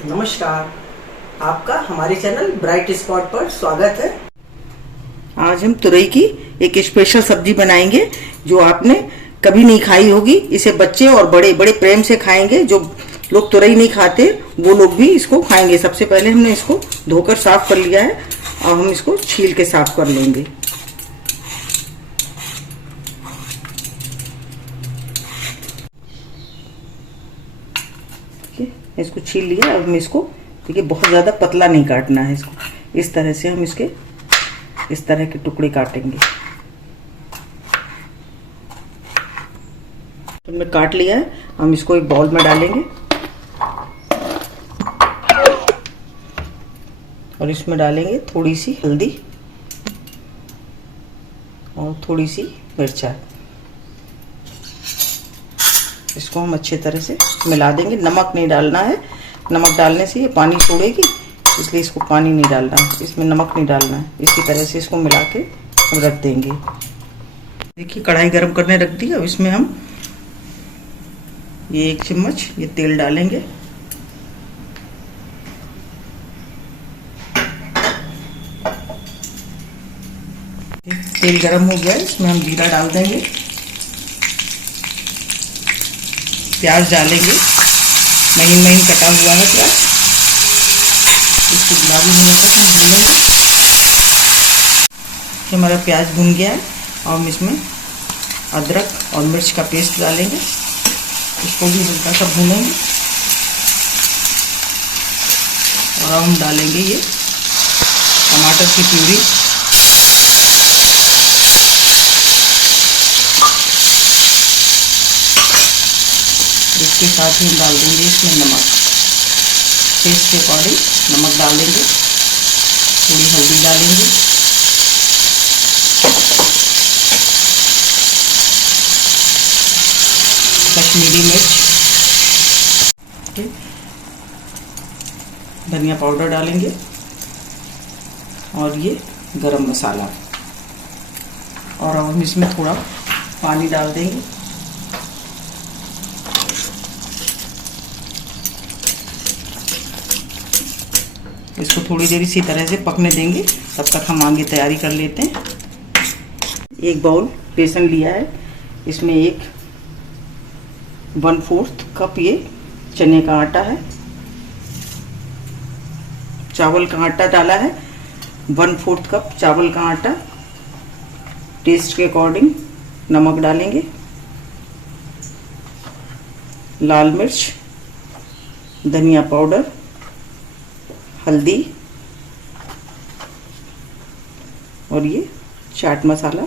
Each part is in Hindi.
नमस्कार, आपका हमारे चैनल ब्राइट स्पॉट पर स्वागत है। आज हम तुरई की एक स्पेशल सब्जी बनाएंगे जो आपने कभी नहीं खाई होगी। इसे बच्चे और बड़े बड़े प्रेम से खाएंगे। जो लोग तुरई नहीं खाते वो लोग भी इसको खाएंगे। सबसे पहले हमने इसको धोकर साफ कर लिया है और हम इसको छील के साफ कर लेंगे। इसको छील लिया। अब हम इसको देखिए बहुत ज़्यादा पतला नहीं काटना है इसको। इस तरह से हम इसके इस तरह के टुकड़े काटेंगे। हमने काट लिया है। हम इसको एक बाउल में डालेंगे और इसमें डालेंगे थोड़ी सी हल्दी और थोड़ी सी मिर्चा। इसको हम अच्छे तरह से मिला देंगे। नमक नहीं डालना है, नमक डालने से ये पानी छोड़ेगी, इसलिए इसको पानी नहीं डालना है, इसमें नमक नहीं डालना है। इसी तरह से इसको मिला के हम रख देंगे। देखिए कढ़ाई गरम करने रख दी। अब इसमें हम ये 1 चम्मच ये तेल डालेंगे। तेल गरम हो गया, इसमें हम जीरा डाल देंगे, प्याज डालेंगे, महीन महीन कटा हुआ है प्याज। इसको गुलाबी होने तक हम भूनेंगे। हमारा प्याज भुन गया है और हम इसमें अदरक और मिर्च का पेस्ट डालेंगे। इसको भी हल्का सा भूनेंगे और हम डालेंगे ये टमाटर की प्यूरी। इसके साथ ही हम डाल देंगे इसमें नमक, टेस्ट के अकॉर्डिंग नमक डाल देंगे, थोड़ी हल्दी डालेंगे, कश्मीरी मिर्च, धनिया पाउडर डालेंगे और ये गरम मसाला। और अब हम इसमें थोड़ा पानी डाल देंगे। इसको थोड़ी देर इसी तरह से पकने देंगे, तब तक हम आगे तैयारी कर लेते हैं। एक बाउल बेसन लिया है, इसमें 1/4 कप ये चने का आटा है। चावल का आटा डाला है 1/4 कप चावल का आटा। टेस्ट के अकॉर्डिंग नमक डालेंगे, लाल मिर्च, धनिया पाउडर, हल्दी और ये चाट मसाला।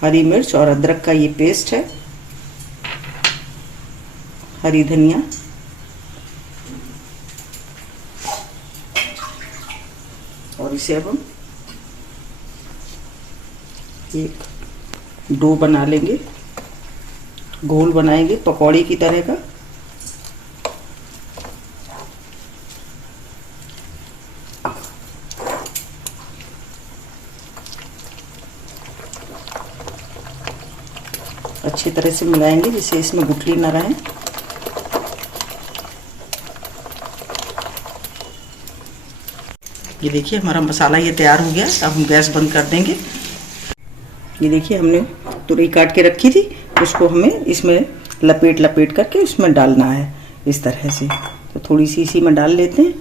हरी मिर्च और अदरक का ये पेस्ट है, हरी धनिया, और इसे अब हम एक डो बना लेंगे, गोल बनाएंगे पकौड़े की तरह का। अच्छी तरह से मिलाएंगे जिससे इसमें गुठली ना रहे। ये देखिए हमारा मसाला ये तैयार हो गया। अब हम गैस बंद कर देंगे। ये देखिए हमने तुरई काट के रखी थी, उसको हमें इसमें लपेट लपेट करके उसमें डालना है इस तरह से। तो थोड़ी सी इसी में डाल लेते हैं।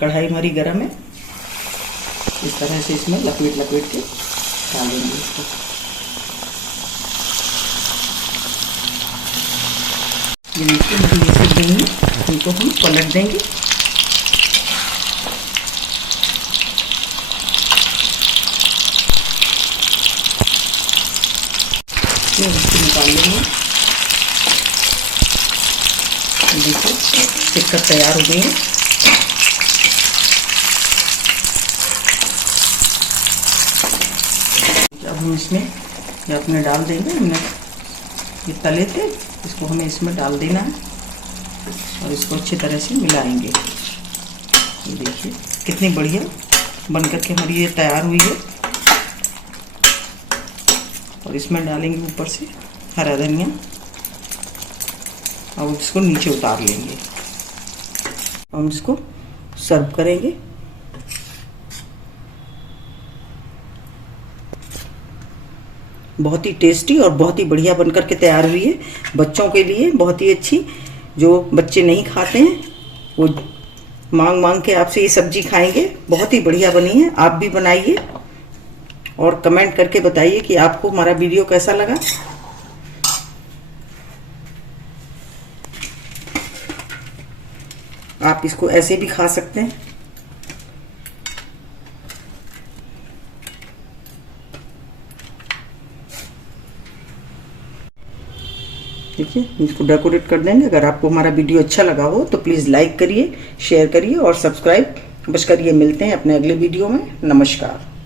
कढ़ाई हमारी गर्म है, इस तरह से इसमें लपेट लपेट के डालेंगे इसको। ये देखिए हम देंगे, इनको हम पलट देंगे। इसको निकाल लेंगे। देखो सिक्कर तैयार हो गई है। अब हम इसमें ये अपने डाल देंगे। हमने ये तले थे, इसको हमें इसमें डाल देना है और इसको अच्छी तरह से मिलाएंगे। ये देखिए कितनी बढ़िया बन करके हमारी ये तैयार हुई है। और इसमें डालेंगे ऊपर से हरा धनिया और इसको नीचे उतार लेंगे। हम इसको सर्व करेंगे। बहुत ही टेस्टी और बहुत ही बढ़िया बनकर के तैयार हुई है। बच्चों के लिए बहुत ही अच्छी, जो बच्चे नहीं खाते हैं वो मांग मांग के आपसे ये सब्जी खाएंगे। बहुत ही बढ़िया बनी है, आप भी बनाइए और कमेंट करके बताइए कि आपको हमारा वीडियो कैसा लगा। आप इसको ऐसे भी खा सकते हैं। देखिए, इसको डेकोरेट कर देंगे। अगर आपको हमारा वीडियो अच्छा लगा हो तो प्लीज़ लाइक करिए, शेयर करिए और सब्सक्राइब बस करिए। मिलते हैं अपने अगले वीडियो में। नमस्कार।